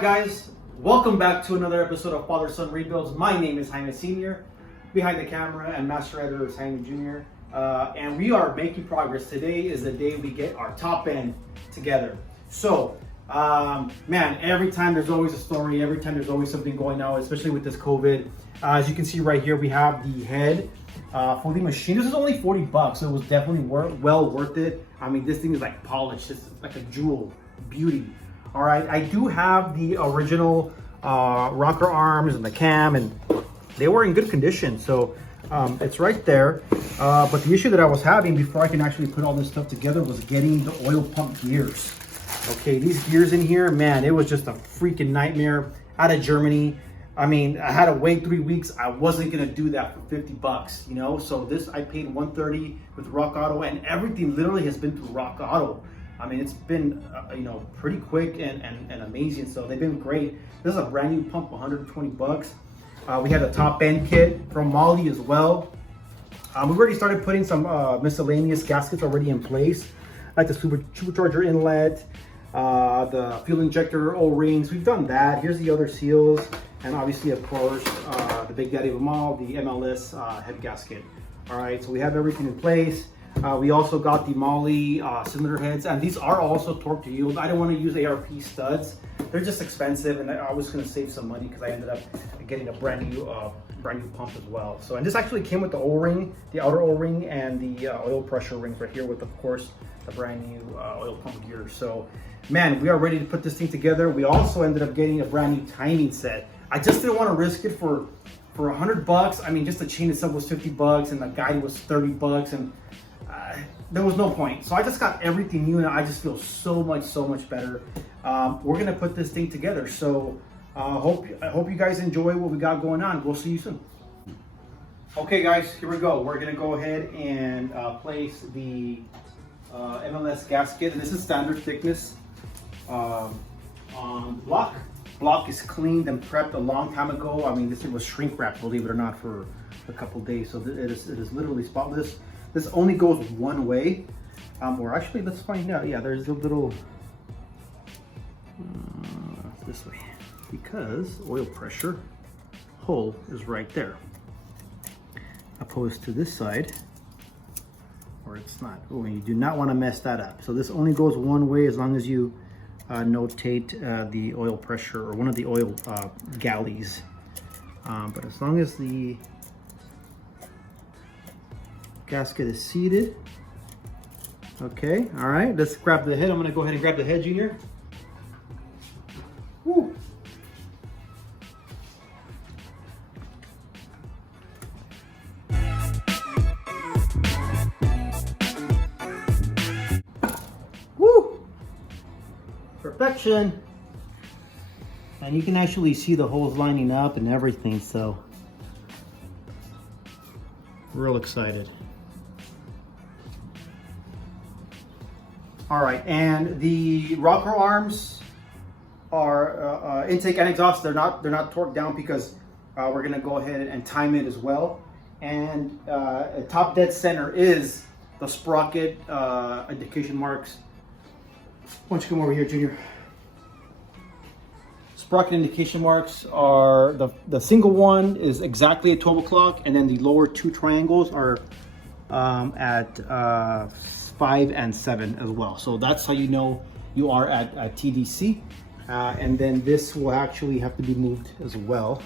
right, guys, welcome back to another episode of Father Son Rebuilds. My name is Jaime Sr. Behind the camera and master editor is Jaime Jr. And we are making progress. Today is the day we get our top end together. So, man, every time there's always a story, every time there's always something going on, especially with this COVID. As you can see right here, we have the head for the machine. This is only $40, so it was definitely well worth it. I mean, this thing is like polished, it's like a jewel, beauty. All right, I do have the original rocker arms and the cam, and they were in good condition, so it's right there. But the issue that I was having before I can actually put all this stuff together was getting the oil pump gears. Okay, these gears in here, man, it was just a freaking nightmare. Out of Germany. I mean, I had to wait 3 weeks. I wasn't gonna do that for $50, you know? So this, I paid $130 with Rock Auto, and everything literally has been through Rock Auto. I mean, it's been, you know, pretty quick and amazing. So they've been great. This is a brand new pump, $120. We had a top end kit from Mali as well. We've already started putting some miscellaneous gaskets already in place, like the supercharger inlet, the fuel injector O-rings. We've done that. Here's the other seals. And obviously, of course, the big daddy of them all, the MLS head gasket. All right, so we have everything in place. We also got the Mali cylinder heads, and these are also torque to yield. I don't want to use ARP studs. They're just expensive, and I was going to save some money because I ended up getting a brand new pump as well. So, and this actually came with the O-ring, the outer O-ring, and the oil pressure rings right here with, of course, the brand new oil pump gear. So, man, we are ready to put this thing together. We also ended up getting a brand new timing set. I just didn't want to risk it for $100. I mean, just the chain itself was $50, and the guide was $30, and there was no point. So I just got everything new, and I just feel so much better. We're gonna put this thing together. So I hope you guys enjoy what we got going on. We'll see you soon. Okay, guys, here we go. We're gonna go ahead and place the MLS gasket, and this is standard thickness on block. Block is cleaned and prepped a long time ago. I mean, this thing was shrink wrapped, believe it or not, for a couple days. So it is literally spotless. This only goes one way, or actually, let's find out. Yeah, there's a little this way, because oil pressure hole is right there, opposed to this side, where it's not. Oh, and you do not want to mess that up. So this only goes one way as long as you notate the oil pressure or one of the oil galleys. But as long as the gasket is seated. Okay, all right, let's grab the head. I'm gonna go ahead and grab the head, Junior. Woo. Woo. Perfection. And you can actually see the holes lining up and everything, so real excited. All right, and the rocker arms are intake and exhaust. They're not torqued down because we're gonna go ahead and time it as well. And top dead center is the sprocket indication marks. Why don't you come over here, Junior? Sprocket indication marks are the single one is exactly at 12 o'clock, and then the lower two triangles are at 5 and 7 as well. So that's how you know you are at TDC. And then this will actually have to be moved as well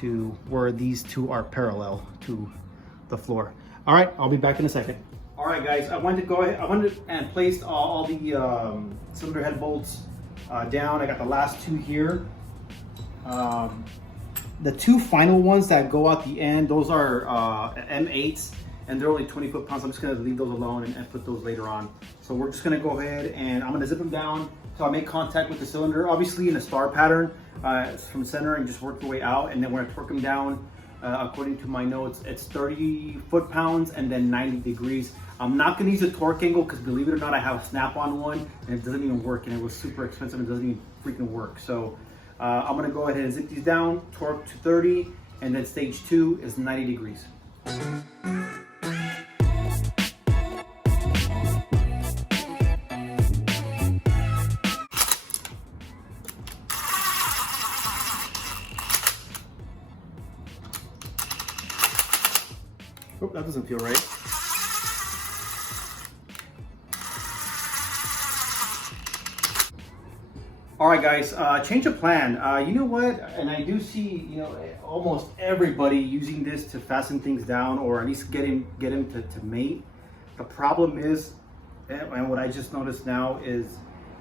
to where these two are parallel to the floor. All right, I'll be back in a second. All right, guys, I wanted and placed all the cylinder head bolts down. I got the last two here. The two final ones that go out the end, those are M8s. And they're only 20 foot-pounds. I'm just gonna leave those alone and put those later on. So we're just gonna go ahead and I'm gonna zip them down so I make contact with the cylinder, obviously in a star pattern from center, and just work your way out. And then we're gonna torque them down, according to my notes, it's 30 foot-pounds and then 90 degrees. I'm not gonna use a torque angle because, believe it or not, I have a snap-on one and it doesn't even work, and it was super expensive and it doesn't even freaking work. So I'm gonna go ahead and zip these down, torque to 30, and then stage 2 is 90 degrees. Oh, that doesn't feel right. All right, guys, change of plan. You know what? And I do see, you know, almost everybody using this to fasten things down, or at least get him to mate. The problem is, and what I just noticed now is,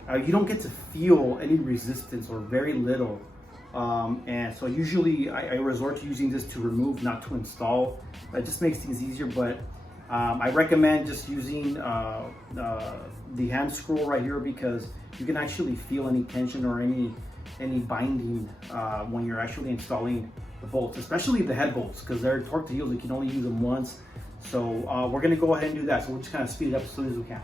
you don't get to feel any resistance or very little. And so usually I resort to using this to remove, not to install. It just makes things easier, but I recommend just using the hand scroll right here, because you can actually feel any tension or any binding when you're actually installing the bolts, especially the head bolts, because they're torque to heels. You can only use them once. So we're gonna go ahead and do that. So we'll just kind of speed it up as soon as we can.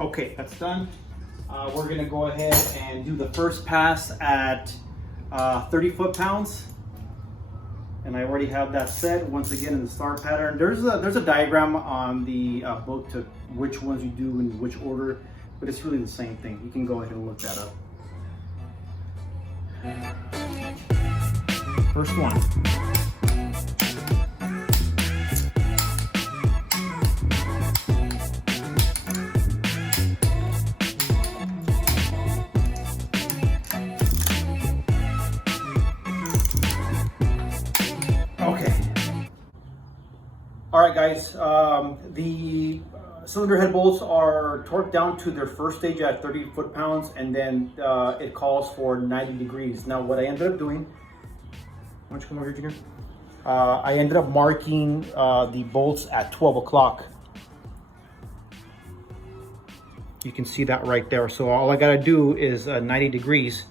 Okay, that's done. We're gonna go ahead and do the first pass at 30 foot-pounds. And I already have that set once again in the star pattern. There's a diagram on the book to which ones you do in which order, but it's really the same thing. You can go ahead and look that up. First one. All right, guys, the cylinder head bolts are torqued down to their first stage at 30 foot-pounds, and then it calls for 90 degrees. Now, what I ended up doing, why don't you come over here, Junior? I ended up marking the bolts at 12 o'clock. You can see that right there. So all I gotta do is 90 degrees,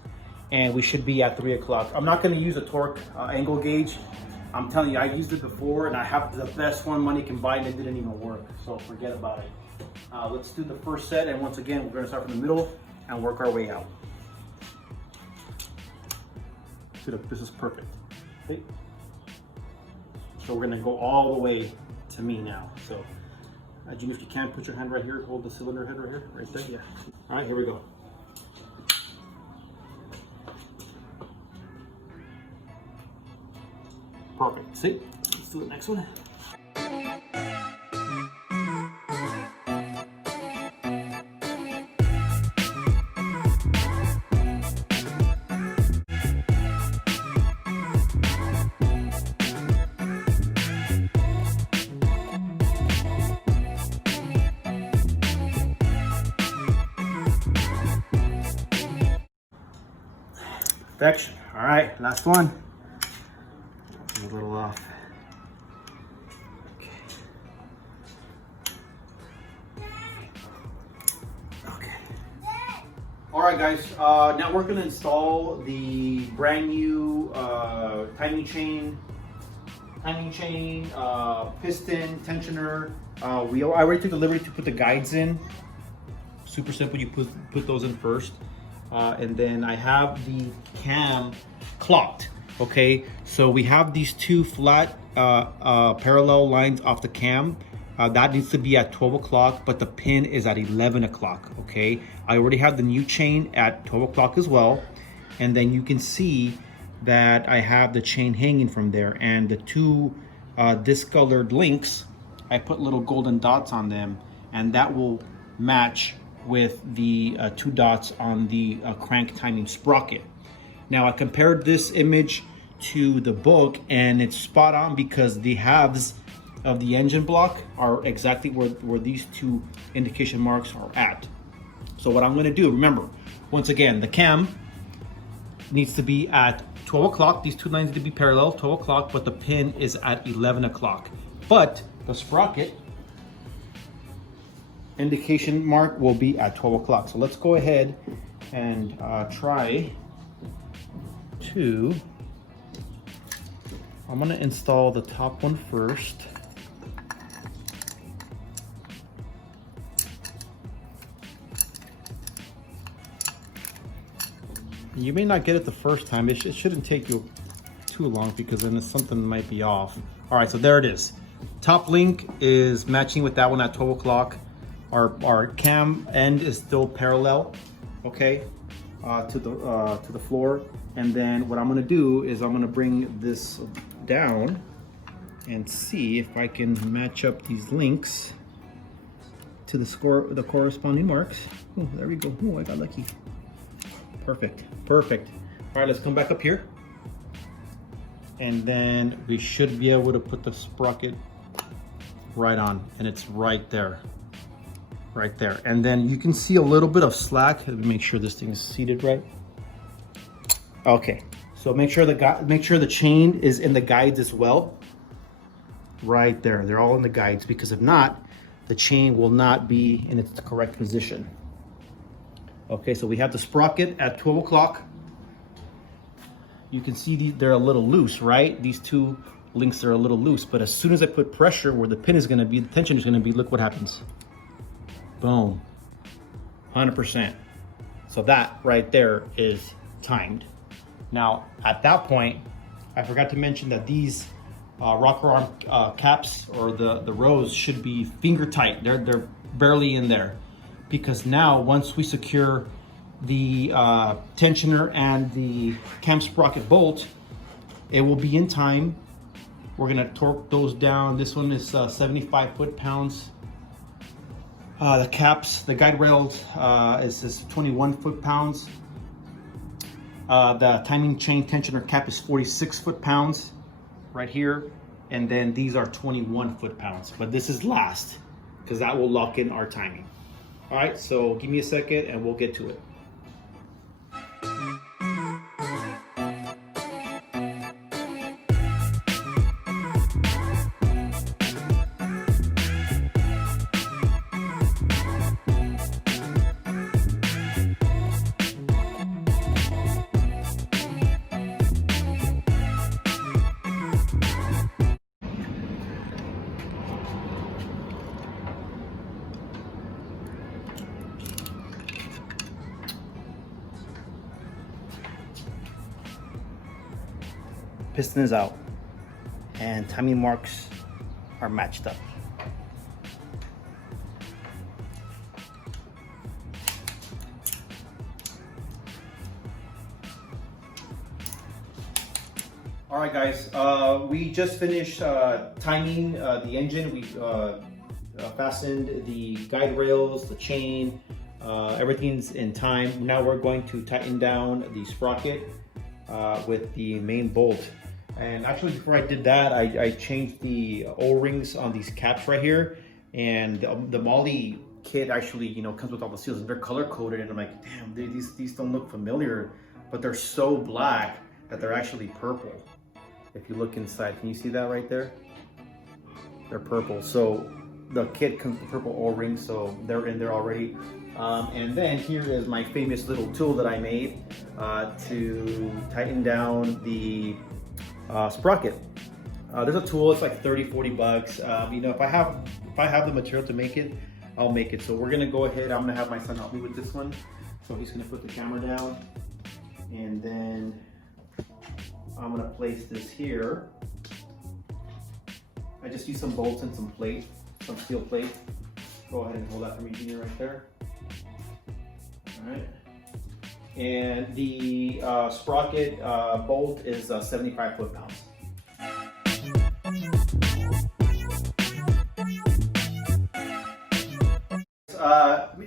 and we should be at 3 o'clock. I'm not gonna use a torque angle gauge. I'm telling you, I used it before and I have the best one money can buy, and it didn't even work. So forget about it. Let's do the first set, and once again, we're gonna start from the middle and work our way out. See, look, this is perfect. Okay. So we're gonna go all the way to me now. So, Junior, if you can, put your hand right here, hold the cylinder head right here, right there, yeah. All right, here we go. Perfect. See? Let's do the next one. Perfection. All right, last one. A little off. Okay. All right, guys. Now we're gonna install the brand new timing chain, piston, tensioner. I already took the liberty to put the guides in. Super simple. You put those in first, and then I have the cam clocked. Okay, so we have these two flat parallel lines off the cam. That needs to be at 12 o'clock, but the pin is at 11 o'clock, okay? I already have the new chain at 12 o'clock as well. And then you can see that I have the chain hanging from there, and the two discolored links, I put little golden dots on them, and that will match with the two dots on the crank timing sprocket. Now, I compared this image to the book, and it's spot on, because the halves of the engine block are exactly where these two indication marks are at. So what I'm gonna do, remember, once again, the cam needs to be at 12 o'clock. These two lines need to be parallel, 12 o'clock, but the pin is at 11 o'clock. But the sprocket indication mark will be at 12 o'clock. So let's go ahead and try to, I'm gonna install the top one first. You may not get it the first time. It shouldn't take you too long, because then something might be off. All right, so there it is. Top link is matching with that one at 12 o'clock. Our cam end is still parallel, okay, to the floor. And then what I'm gonna do is I'm gonna bring this down and see if I can match up these links to the corresponding marks. Oh, there we go. Oh, I got lucky. Perfect, perfect. All right, let's come back up here. And then we should be able to put the sprocket right on, and it's right there. Right there. And then you can see a little bit of slack. Let me make sure this thing is seated right. Okay, so make sure the chain is in the guides as well. Right there, they're all in the guides, because if not, the chain will not be in its correct position. Okay, so we have the sprocket at 12 o'clock. You can see they're a little loose, right? These two links are a little loose, but as soon as I put pressure where the pin is gonna be, the tension is gonna be, look what happens. Boom, 100%. So that right there is timed. Now, at that point, I forgot to mention that these rocker arm caps, or the rows, should be finger tight. They're barely in there, because now once we secure the tensioner and the cam sprocket bolt, it will be in time. We're gonna torque those down. This one is 75 foot-pounds. The caps, the guide rails is 21 foot-pounds. The timing chain tensioner cap is 46 foot-pounds right here. And then these are 21 foot-pounds, but this is last, because that will lock in our timing. All right, so give me a second and we'll get to it. Piston is out and timing marks are matched up. All right, guys, we just finished timing the engine. We fastened the guide rails, the chain, everything's in time. Now we're going to tighten down the sprocket with the main bolt. And actually, before I did that, I changed the O-rings on these caps right here. And the Molly kit actually, comes with all the seals, and they're color coded. And I'm like, damn, these don't look familiar, but they're so black that they're actually purple. If you look inside, can you see that right there? They're purple. So the kit comes with purple O-rings, so they're in there already. And then here is my famous little tool that I made to tighten down the sprocket. There's a tool, it's like 30-40 bucks. If I have the material to make it, I'll make it. So we're gonna go ahead, I'm gonna have my son help me with this one. So he's gonna put the camera down, and then I'm gonna place this here. I just use some bolts and some plate, some steel plate. Go ahead and hold that for me, Junior, right there. All right. And the sprocket bolt is 75 foot-pounds.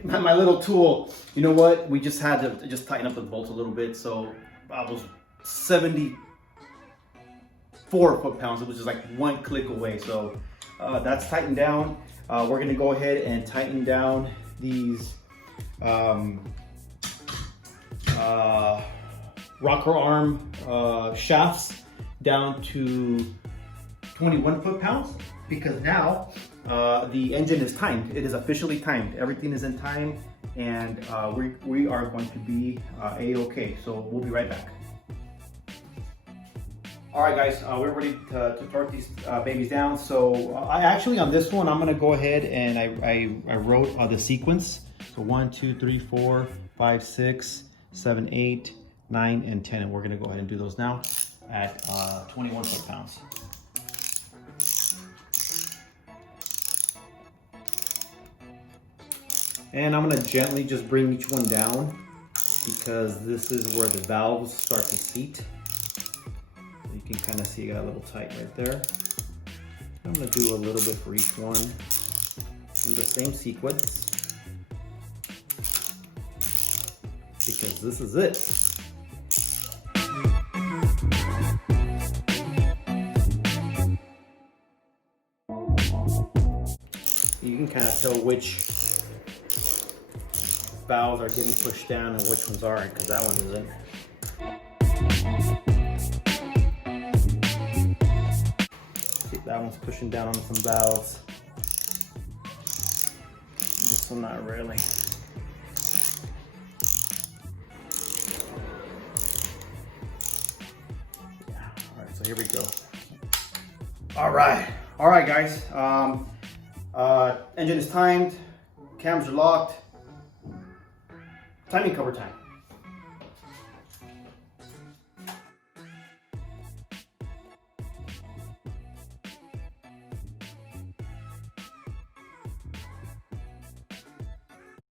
My little tool, you know what? We just had to just tighten up the bolts a little bit. So I was 74 foot-pounds. It was just like one click away. So that's tightened down. We're gonna go ahead and tighten down these rocker arm shafts down to 21 foot-pounds, because now the engine is timed. It is officially timed. Everything is in time, and we are going to be A-okay. So we'll be right back. All right, guys, we're ready to torque these babies down. So I actually, on this one, I'm gonna go ahead and I wrote the sequence. So 1, 2, 3, 4, 5, 6, 7, 8, 9, and 10. And we're gonna go ahead and do those now at 21 foot-pounds. And I'm gonna gently just bring each one down because this is where the valves start to seat. You can kind of see it got a little tight right there. I'm gonna do a little bit for each one in the same sequence because this is it. You can kind of tell which valves are getting pushed down and which ones aren't, because that one isn't. See, that one's pushing down on some valves. This one not really. Yeah. All right, so here we go. All right, guys. Engine is timed, cams are locked. Timing cover time.